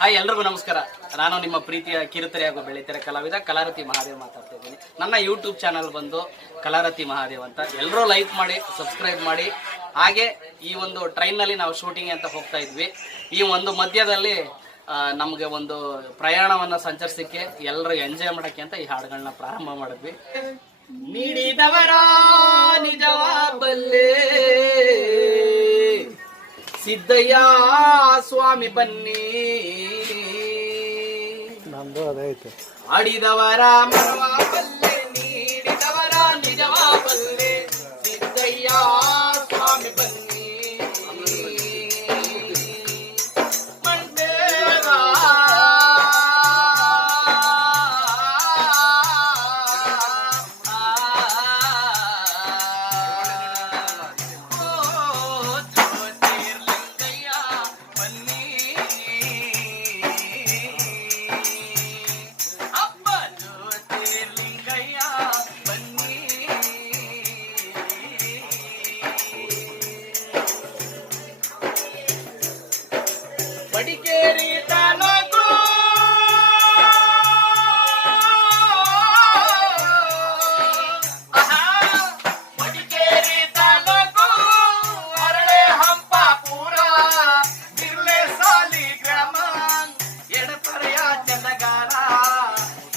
Hi, ಎಲ್ರಿಗೂ ನಮಸ್ಕಾರ. ನಾನು ನಿಮ್ಮ ಪ್ರೀತಿಯ ಕಿರುತೆರೆ ಹಾಗೂ ಬೆಳ್ಳಿತೆರೆ ಕಲಾವಿದ ಕಲಾರತಿ ಮಹಾದೇವ್ ಮಾತಾಡ್ತಾ ಇದ್ದೀನಿ. ನನ್ನ ಯೂಟ್ಯೂಬ್ ಚಾನಲ್ ಬಂದು ಕಲಾರತಿ ಮಹಾದೇವ್ ಅಂತ. ಎಲ್ಲರೂ ಲೈಕ್ ಮಾಡಿ, ಸಬ್ಸ್ಕ್ರೈಬ್ ಮಾಡಿ. ಹಾಗೆ ಈ ಒಂದು ಟ್ರೈನ್ನಲ್ಲಿ ನಾವು ಶೂಟಿಂಗ್ ಅಂತ ಹೋಗ್ತಾ ಇದ್ವಿ. ಈ ಒಂದು ಮಧ್ಯದಲ್ಲಿ ನಮಗೆ ಒಂದು ಪ್ರಯಾಣವನ್ನು ಸಂಚರಿಸಲಿಕ್ಕೆ ಎಲ್ಲರೂ ಎಂಜಾಯ್ ಮಾಡೋಕ್ಕೆ ಅಂತ ಈ ಹಾಡುಗಳನ್ನ ಪ್ರಾರಂಭ ಮಾಡಿದ್ವಿ. ನೀಡಿದವರ ನಿಜವಾಬಲ್ಲೆ ಸಿದ್ದಯ್ಯ ಸ್ವಾಮಿ ಬನ್ನಿ, ನಂದು ಅದೈತೆ. ಆಡಿದವರ ಮರವ ಬಲ್ಲೆ, ನೀಡಿದವರ ನಿಜವ ಬಲ್ಲೆ ಸಿದ್ದಯ್ಯ ಸ್ವಾಮಿ ಬನ್ನಿ. ಮಂಡೇರ ಬಡಿಕೇರಿ ತಾಲೂಕು ಮಡಿಕೇರಿ ತಾಲೂಕು ಹರಳೆ ಹಂಪಾಪುರ ಬಿರ್ಲೆ ಸಾಲಿ ಗ್ರಾಮ ಎಡಪರೆಯ ಚಂದಗಾರ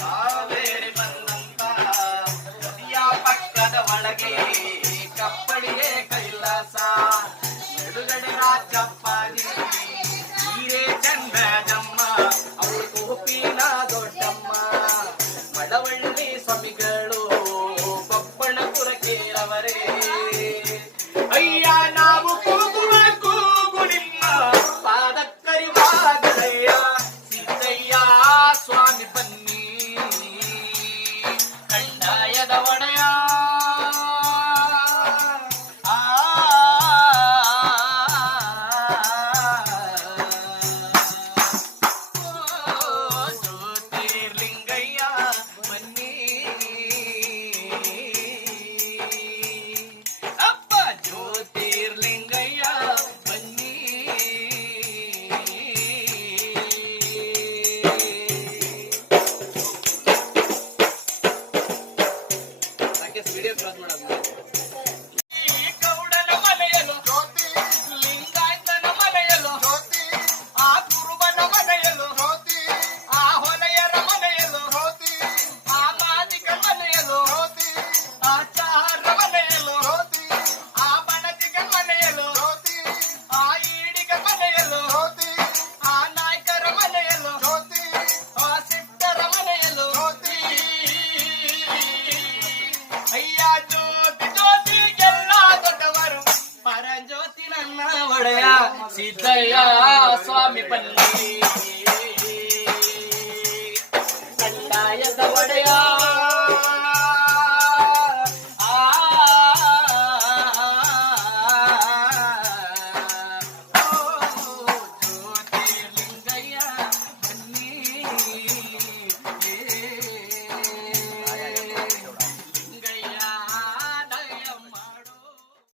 ಕಾವೇರಿ ಬಂದಂತ ನದಿಯ ಪಕ್ಕದ ಒಳಗೆ ಕಪ್ಪಡಿಗೆ ಕೈಲಾಸ ಎದುಗಡೆ ರಾಜಪ್ಪಾಜಿ ಚಂದಜಮ್ಮ ಅವರು ಕೋಪಿನ ದೊಡ್ಡಮ್ಮ ಮಳವಳ್ಳಿ ಸ್ವಾಮಿಗಳು ಕೊಪ್ಪಳಪುರಕ್ಕೇರವರೇ. ಅಯ್ಯ ನಾವು ಕೂಗುವ ಕೂಗು ನಿಮ್ಮ ಪಾದಕ್ಕರಿವಾಗಲಯ್ಯ ಸಿದ್ದಯ್ಯ ಸ್ವಾಮಿ ಬನ್ನಿ ಕಂದಾಯದ ಒಡೆಯ. ವಿಡಿಯೋ ಕ್ರಾಸ್ ಮಾಡೋದು. ಗೌಡನ ಮನೆಯಲು ಜ್ಯೋತಿ, ಲಿಂಗಾಯತನ ಮನೆಯಲು ಜ್ಯೋತಿ, ಆ ಕುರುಬನ ಮನೆಯಲು ಜ್ಯೋತಿ, ಆ ಹೊಲೆಯರ ಮನೆಯಲು ಜ್ಯೋತಿ, ಆ ಮಾದಿಗ ಮನೆಯಲು ಜ್ಯೋತಿ, ಆ ಚಾರ ಮನೆಯಲು ಜ್ಯೋತಿ, ಆ ಬಣದಿಗ ಮನೆಯಲು ಜ್ಯೋತಿ, ಆ ಈಡಿಗ ಮನೆಯಲು ಜ್ಯೋತಿ, ಆ ನಾಯಕರ ಮನೆಯಲು ಜ್ಯೋತಿ, ಆ ಸಿಟ್ಟರ ಮನೆಯಲು ಜ್ಯೋತಿ. ಅಯ್ಯ ಜ್ಯೋತಿ ಜ್ಯೋತಿಗೆಲ್ಲ ದೊಡ್ಡವರು ಪರಂಜ್ಯೋತಿ ನನ್ನ ಒಡೆಯ ಸಿದ್ದಯ್ಯ ಸ್ವಾಮಿ ಬನ್ನಿ.